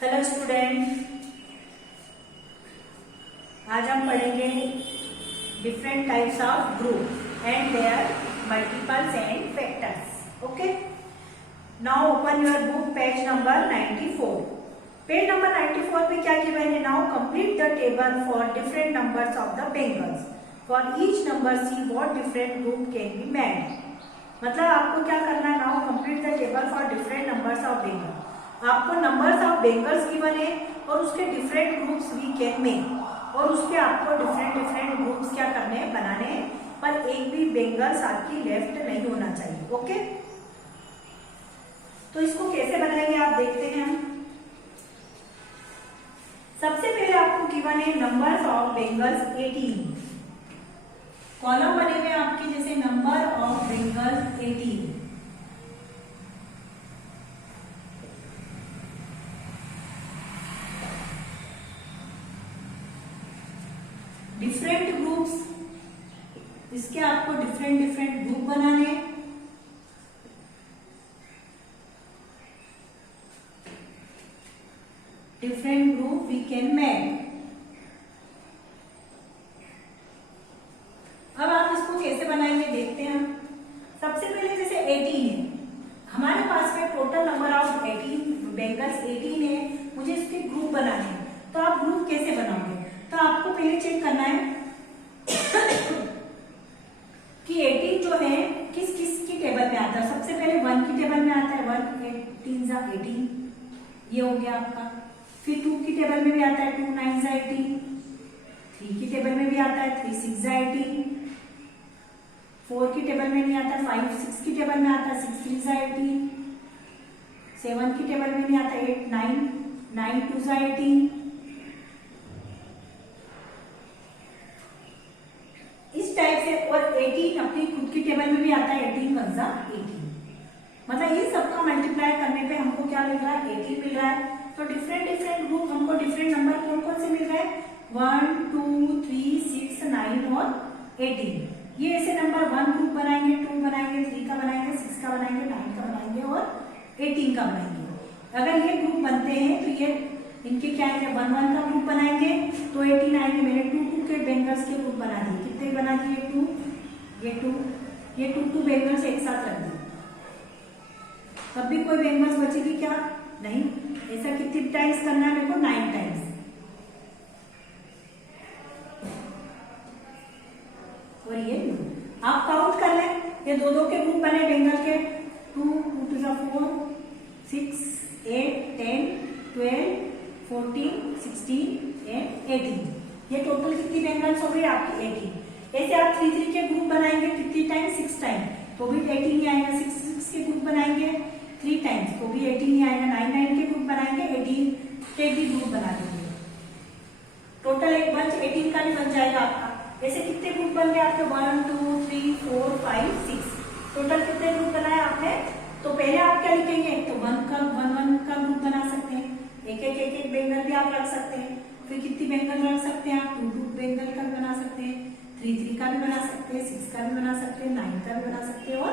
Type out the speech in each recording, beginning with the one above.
Hello student, आज हम पढ़ेंगे different types of group and their multiples and factors. Okay, now open your book page number 94. Page number 94 पे क्या given है? Now complete the table for different numbers of the bangles. For each number see what different group can be made. मतलब आपको क्या करना है? Now complete the table for different numbers of bangle. आपको numbers of bangles given है और उसके different groups we can make, और उसके आपको डिफरेंट ग्रुप्स क्या करने हैं? बनाने हैं. पर एक भी बेंगल्स आपकी लेफ्ट नहीं होना चाहिए. ओके, तो इसको कैसे बनाएंगे आप देखते हैं. हम सबसे पहले आपको गिवन है नंबर्स ऑफ बेंगल्स 18. कॉलम बने हुए आपके जैसे number of bangles 18. Different groups, इसके आपको डिफरेंट ग्रुप बनाने हैं. Different group we can make. अब आप इसको कैसे बनाएंगे देखते हैं. हम सबसे पहले जैसे 18 है हमारे पास में, टोटल नंबर ऑफ 18 बेंगल्स 18 है. मुझे इसके ग्रुप बनाने हैं, तो आप ग्रुप कैसे बनाओगे? तो आपको पहले चेक करना है कि 18 जो है किस किस की टेबल में आता है. सबसे पहले 1 की टेबल में आता है. 1 18 जा 18, ये हो गया आपका. फिर 2 की टेबल में भी आता है. 2 9 जा 18. 3 की टेबल में भी आता है. 3 6 जा 18. 4 की टेबल में नहीं आता. 5 6 की टेबल में आता है. 6 3 जा 18. 7 की टेबल में नहीं आता. 8 9 9 2 जा 18. इस टाइप से. और 18 अपनी खुद की टेबल में भी आता है. 18 1 जा 18. मतलब इन सबका मल्टीप्लाई करने पे हमको क्या मिल रहा है? 18 मिल रहा है. तो डिफरेंट ग्रुप हमको डिफरेंट नंबर कौन कौन से मिल रहे हैं? 1 2 3 6 9 और 18. ये ऐसे नंबर 1 ग्रुप बनाएंगे, 2 बनाएंगे, 3 का बनाएंगे, 6 का बनाएंगे, 9 का बनाएंगे और 18 का बनाएंगे. अगर ये ग्रुप बनते हैं तो ये इनके क्या है? 1 1 का ग्रुप बनाएंगे तो 18 आएंगे. मैंने 2 2 के बेंगल्स के ग्रुप बना दिए. कितने बना दिए? 2, ये 2, ये 2 2 बेंगल्स एक साथ रख दिए. तब भी कोई बेंगल्स बचेगी क्या? नहीं. ऐसा कितने टाइम्स करना है मेरे को? 9 टाइम्स. और ये आप काउंट कर लें. ये 2 2 के ग्रुप बने बेंगल के. 2 2 4 6 8 10 12 14 16 एंड 18. ये टोटल कितनी बेंगल्स हो गई आपकी? 18. ऐसे आप 3 3 के ग्रुप बनाएंगे कितनी टाइम? 6 टाइम, तो भी 18 ही आएगा. 6 6 के ग्रुप बनाएंगे 3 टाइम्स, तो भी 18 ही आएगा. 9 9 के ग्रुप बनाएंगे 18 के भी ग्रुप बना देंगे. टोटल एक बंच 18 का भी बन जाएगा आपका. ऐसे कितने ग्रुप बन गए आपके? 1 2 3 4 5 6. टोटल कितने ग्रुप बनाए आपने? तो पहले आप क्या लिखेंगे? तो 1 का ग्रुप बना सकते हैं. एक बेंगल भी आप रख सकते हैं. फिर कितनी बेंगल रख सकते हैं आप? 2 2 बेंगल का भी बना सकते हैं. 3 3 का भी बना सकते हैं. 6 का भी बना सकते हैं. 9 का भी बना सकते हैं और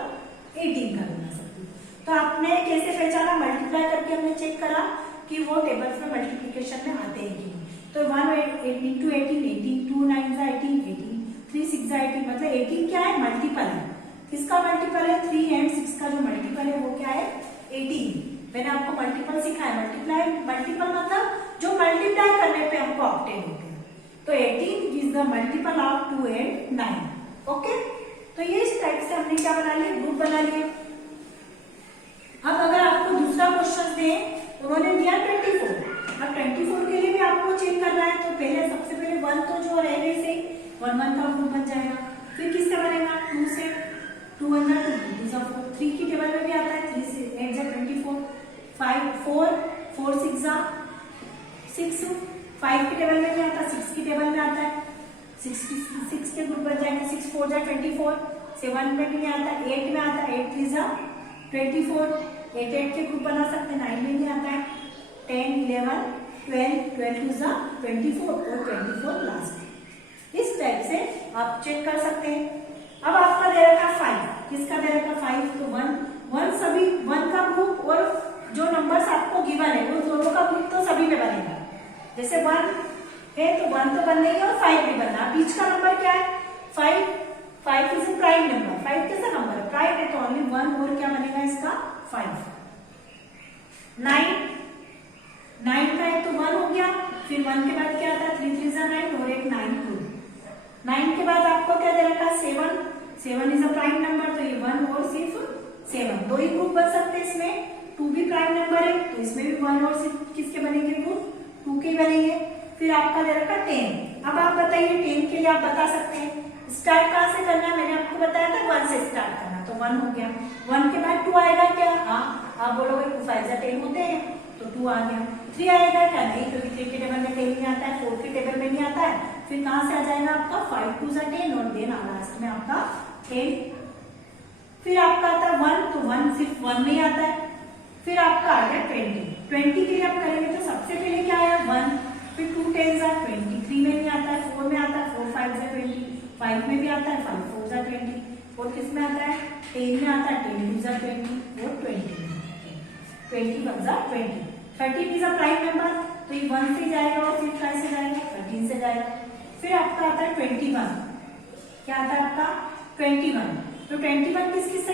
18 का भी बना सकते हैं. तो आपने कैसे पहचाना? मल्टीप्लाई करके हमने चेक करा कि वो टेबल्स में मल्टीप्लीकेशन में आते हैं कि नहीं. तो 1 इंटू 18 18, 2 9 जा 18 18, 3 6 जा 18. मतलब 18 क्या है? मल्टीपल है. किसका मल्टीपल है? 3 एंड 6 का जो मल्टीपल है वो क्या है? 18. मैंने आपको मल्टीपल सिखाया. मल्टीपल मतलब जो मल्टीप्लाई करने पे हमको ऑक्टेन हो गया. तो 18 is the multiple of 2 and 9. Okay, तो ये इस टाइप से हमने क्या बना लिया? ग्रुप बना लिए. अब अगर आपको दूसरा क्वेश्चन दे, उन्होंने दिया 24. अब 24 के लिए भी आपको चेक करना है. तो पहले सबसे पहले 1 तो जो रह गए से 1 1 का ग्रुप बन जाएगा. फिर किससे बनेगा? 2 से. 2 1 जा 2 2 जा 4. 3 की टेबल में भी आता है. 3 से 8 जा 24. 5 4 4 6 जा 6. 5 की टेबल में भी आता है. 6 की टेबल में आता है. 6 के ग्रुप बन जाएंगे. 6 4 जा 24. 7 में भी नहीं आता. 8 में आता है. 8 3 जा 24. 8 8 के ग्रुप बना सकते हैं. 9 में नहीं आता है. 10 11 12 12 2 जा 24 और 24 लास्ट. इस टाइप से आप चेक कर सकते हैं. अब आपका दे रखा 5. किसका दे रखा? 5. तो 1 1 सभी 1 का ग्रुप और जो नंबर्स आपको गिवन है वो दोनों का ग्रुप तो सभी में बनेगा। जैसे 1 है तो 1 तो बनना ही है और 5 भी बनना। बीच का नंबर क्या है? 5। 5 इज ए प्राइम नंबर। 5 कैसा नंबर है? प्राइम है, तो ओनली 1 और क्या बनेगा इसका? 5। 9 का है तो 1 हो गया, फिर 1 के बाद क्या आता है? 3 3 9 और एक 9 2। 9 के बाद आपको क्या दे रखा है? 7। 7 इज अ प्राइम नंबर, तो ये 1 और सिर्फ 7। दो ही ग्रुप बन सकते हैं इसमें। 2 भी प्राइम नंबर है तो इसमें भी 1 और सिर्फ किसके बनेंगे? ग्रुप 2 के बनेंगे। फिर आपका दे रखा 10। अब आप बताइए 10 के लिए आप बता सकते हैं स्टार्ट कहां से करना है? मैंने आपको बताया था 1 से स्टार्ट करना, तो 1 हो गया। 1 के बाद 2 आएगा क्या? हाँ, आप बोलोगे 2 5 10 होते हैं तो 2 आ गया। 3 आएगा क्या? नहीं, क्योंकि 3 के टेबल में 10 नहीं आता है, 4 के टेबल में नहीं आता है। फिर कहां से आ जाएगा आपका? 5 2 10 और देन लास्ट में आपका 10। फिर आपका आता है 1, तो 1 सिर्फ 1 में आता है। फिर आपका आ गया 20। 20 के लिए आप करेंगे तो सबसे पहले क्या आया? 1। फिर 2 10 20। 3 में नहीं आता है, 4 में आता है, 4 5 20। 5 में भी आता है, 5 4 20। और किस में आता है? 10 में आता है, 10 2 20 और 20 में 20 1 20। 13 इज अ प्राइम नंबर, तो ये 1 से जाएगा और फिर कैसे जाएगा? 13 से जाएगा। फिर आपका आता है 21। क्या आता है आपका? 21। तो 21 किस किस से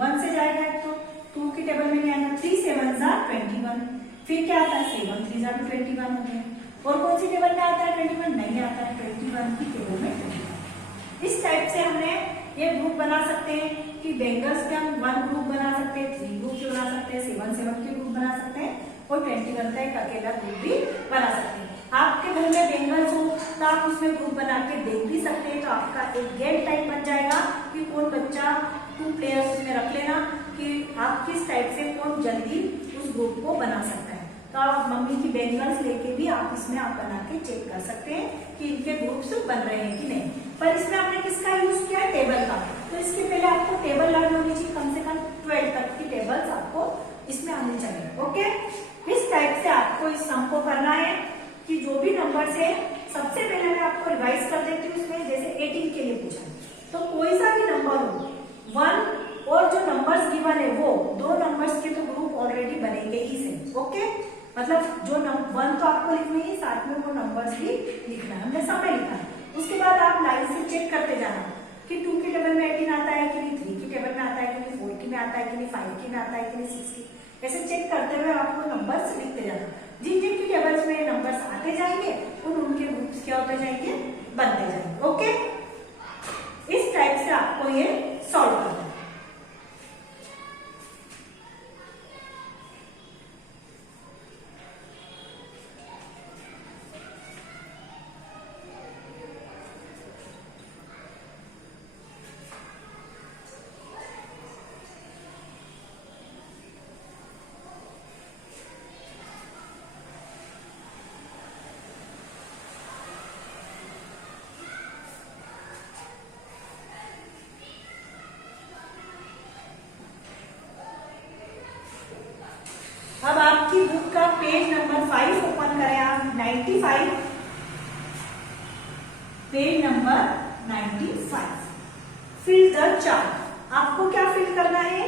1 से जाएगा, तो 2 की टेबल में नहीं आएगा। 3 7 21। फिर क्या आता है? 7 3 21 हो गया। और कौन सी टेबल में आता है? 21 नहीं आता है, 21 की टेबल में 21। इस टाइप से हमने ये ग्रुप बना सकते हैं कि बेंगल्स के हम 1 ग्रुप बना सकते हैं, 3 ग्रुप बना सकते हैं, 7 7 के ग्रुप बना सकते हैं और 21 का एक अकेला ग्रुप भी बना सकते हैं। आपके घर में बेंगल्स हो तो आप उसमें ग्रुप बना के देख भी सकते हैं। तो आपका एक गेम टाइप बन जाएगा कि कौन बच्चा 2 प्लेयर्स उसमें रख लेना कि आप किस टाइप से कौन जल्दी उस ग्रुप को बना सकता है। तो आप मम्मी की बेंगल्स लेके भी आप इसमें आप बना के चेक कर सकते हैं कि इनके ग्रुप्स बन रहे हैं कि नहीं। पर इसमें आपने किसका यूज किया? टेबल का। तो इसके पहले आपको टेबल लर्न होनी चाहिए, कम से कम 12 तक की टेबल्स आपको इसमें आनी चाहिए। ओके, इस टाइप से आपको इस सम को करना है कि जो भी नंबर से सबसे पहले मैं आपको रिवाइज कर देती हूँ। इसमें जैसे 18 के लिए पूछा तो कोई सा भी नंबर हो 1 और जो नंबर्स गिवन है वो 2 नंबर्स के तो ग्रुप ऑलरेडी बनेंगे ही से। ओके, मतलब जो 1 तो आपको लिखना ही, साथ में वो नंबर्स भी लिखना है। हमने समय लिखा है। उसके बाद आप लाइन से चेक करते जाना कि 2 की टेबल में 18 आता है कि नहीं, 3 की टेबल में आता है कि नहीं, 4 की में आता है कि नहीं, 5 की में आता है कि नहीं, 6 की। ऐसे चेक करते हुए आपको नंबर्स लिखते जाना। जिन जिन की टेबल्स में नंबर्स आते जाएंगे उनके ग्रुप्स क्या होते जाएंगे? बनते जाएंगे। ओके, इस टाइप से आपको ये सॉल्व करना है। अब आपकी बुक का पेज नंबर 5 ओपन करें आप। 95 page number 95। Fill the chart. आपको क्या फिल करना है?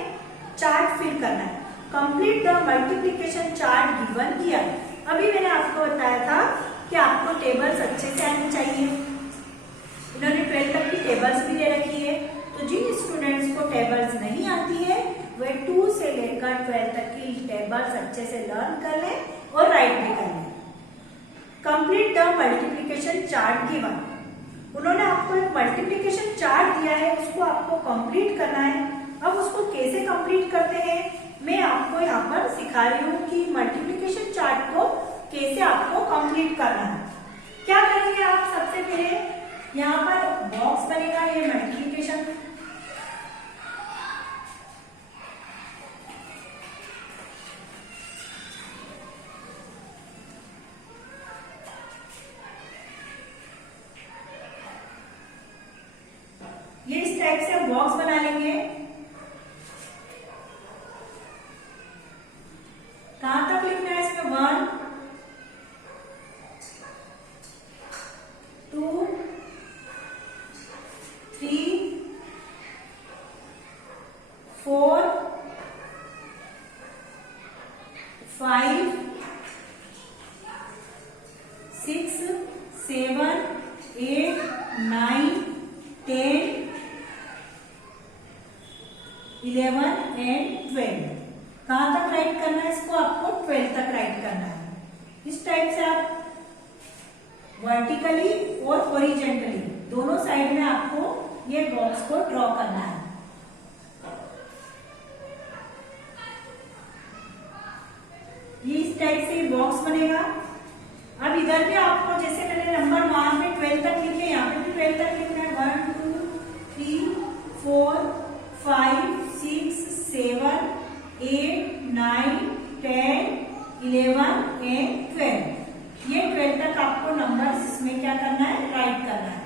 चार्ट फिल करना है। Complete the multiplication chart given किया। अभी मैंने आपको बताया था कि आपको टेबल्स अच्छे से आनी चाहिए। इन्होंने 12 तक की टेबल्स भी दे रखी है। तो जिन स्टूडेंट्स को टेबल्स नहीं आती है वे 2 से लेकर 12 तक की टेबल्स अच्छे से लर्न कर लें और राइट भी कर लें। Complete the multiplication chart given. उन्होंने आपको एक मल्टीप्लिकेशन चार्ट दिया है, उसको आपको कंप्लीट करना है। अब उसको कैसे कंप्लीट करते हैं मैं आपको यहाँ पर सिखा रही हूँ कि मल्टीप्लिकेशन चार्ट को कैसे आपको कंप्लीट करना है। क्या करेंगे आप? सबसे पहले यहाँ पर बॉक्स बनेगा, ये मल्टीप्लिकेशन ये इस टाइप से हम बॉक्स बना लेंगे। कहां तक लिखना है इसमें? 1 2 3 4 6, 7, 8, 9, 10, 11 एंड 12। कहाँ तक राइट करना है इसको? आपको 12 तक राइट करना है। इस टाइप से आप वर्टिकली और हॉरिजॉन्टली दोनों साइड में आपको ये बॉक्स को ड्रॉ करना है। ये इस टाइप से बॉक्स बनेगा। अब इधर भी आपको जैसे मैंने नंबर वहां पे 12 तक लिखे, यहाँ पे भी 12 तक लिखना है। 1, 2, 3, 4, 5, 6, 7, 8, 9, 10, 11 एंड 12। ये 12 तक आपको नंबर इसमें क्या करना है? राइट करना है।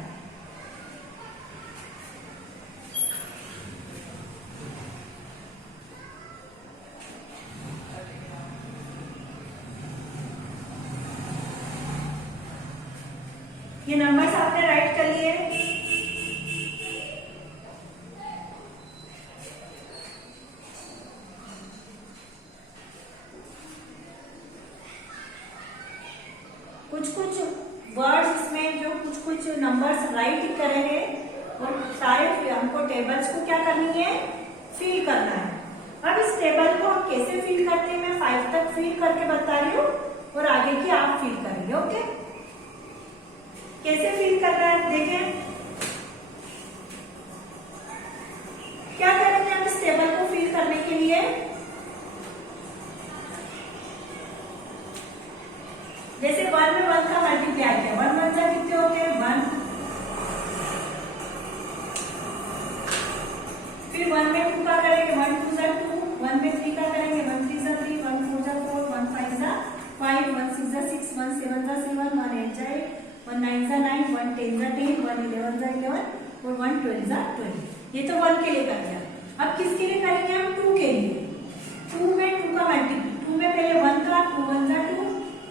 ये नंबर्स आपने राइट कर लिए। कुछ कुछ वर्ड्स इसमें जो कुछ नंबर्स राइट करे हैं और सारे हमको टेबल्स को क्या करनी है? फिल करना है। अब इस टेबल को हम कैसे फिल करते हैं मैं 5 तक फिल करके बता रही हूँ और आगे की आप फिल करेंगे। ओके, कैसे फिल करना है देखें। क्या करेंगे हम इस टेबल को फिल करने के लिए? जैसे 1 में 1 का मल्टीप्लाई किया, 1 1 जा कितने हो गए? 1। फिर 1 में 2 का करेंगे, 1 2 जा 2। 1 में 3 का करेंगे, 1 3 जा 3, 1 4 जा 4, 1 5 जा 5, 1 6 जा 6, 1 7 जा 7, 1 8 जा 8, 1 9 जा 9, 1 10 जा 10, 1 11 जा 11 और 1 12 जा 12। ये तो 1 के लिए कर दिया। अब किसके लिए करेंगे हम? 2 के लिए। 2 में 2 का मल्टीप्लाई, 2 में पहले 1 था, 2 1 जा 2,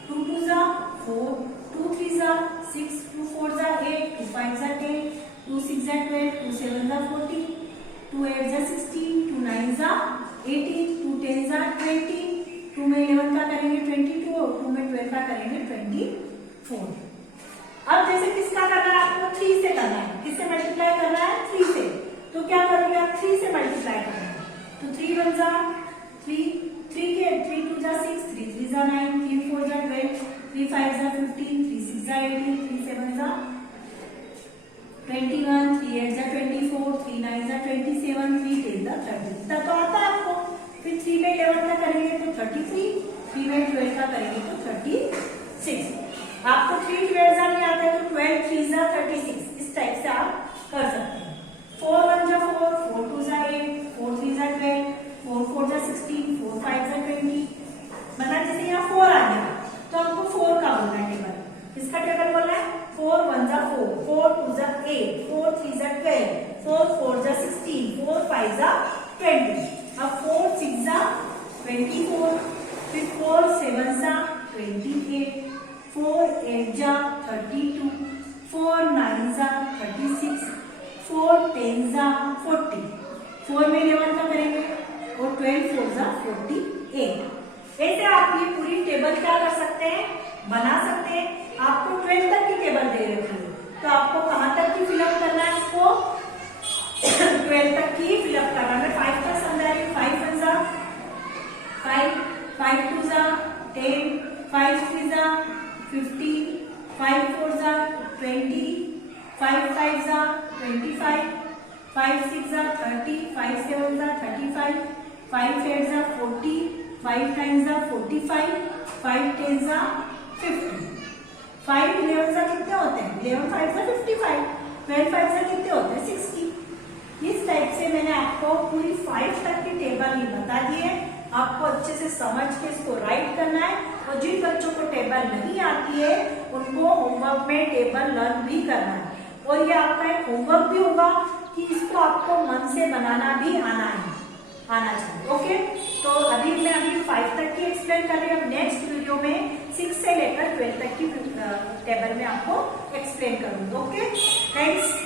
2 2 जा 4, 2 3 जा 6, 2 4 जा 8, 2 5 जा 10, 2 6 जा 12, 2 7 जा 14, 2 8 जा 16, 2 9 जा 18, 2 10 जा 20, 2 में 11 का करेंगे 22 और 2 में 12 का करेंगे 24। अब जैसे किसका करना है? आपको 3 से करना है। किससे मल्टीप्लाई करना है? 3 से। तो क्या करोगे आप? 3 से मल्टीप्लाई करना है। तो 3 1 जा 3, 3 के 3 2 जा 6, 3 3 जा 9, 3 4 जा 12, 3 5 जा 15, 3 6 जा 18, 3 7 जा 21, 3 8 जा 24, 3 9 जा 27, 3 10 जा 30। इतना तो आता है आपको। फिर 3 में 11 का करेंगे तो 33, 3 में 12 का करेंगे तो 36। आपको 3 12 जा नहीं आता है तो 12 3 जा 36। इस टाइप से आप कर सकते हैं। 4 1 जा 4, 4 2 जा 8, 4 3 जा 12, 4 4 जा 16, 4 5 जा 20। मतलब जैसे यहाँ 4 आ गया तो आपको 4 का बोलना है टेबल। इसका टेबल बोलना है 4 1 जा 4, 4 2 जा 8, 4 3 जा 12, 4 4 जा 16, 4 5 जा 20। अब 4 6 जा 24, फिर 4 7 जा 28, 4 8 जा 32, 4 9 जा 36, 4 10 जा 40। 4 में 11 का करेंगे और 12 4 जा 48। ऐसे आप ये पूरी टेबल क्या कर सकते हैं? बना सकते हैं। आपको 12 तक की टेबल दे रखी है तो आपको कहां तक की फिलअप करना है? इसको 12 तक की फिलअप करना है। 5 तक समझा रही। 5 1 जा 5, 5 2 जा 10, 5 3 जा 15, 5 4 जा 20, 5 5 जा 25, 5 6 जा 30, 5 7 जा 35, 5 8 जा 40, 5 9 जा 45, 5 10 जा 50। 5 11 जा कितने होते हैं? 11 5 जा 55, 12 5 जा कितने होते हैं? 60। इस टाइप से मैंने आपको पूरी 5 तक की टेबल ही बता दी है। आपको अच्छे से समझ के इसको राइट करना है और जिन बच्चों को टेबल नहीं आती है उनको होमवर्क में टेबल लर्न भी करना है। और ये आपका एक होमवर्क भी होगा कि इसको आपको मन से बनाना भी आना चाहिए। ओके, तो अभी मैं 5 तक की एक्सप्लेन कर रही हूँ। नेक्स्ट वीडियो में 6 से लेकर 12 तक की टेबल में आपको एक्सप्लेन करूंगी। Okay friends.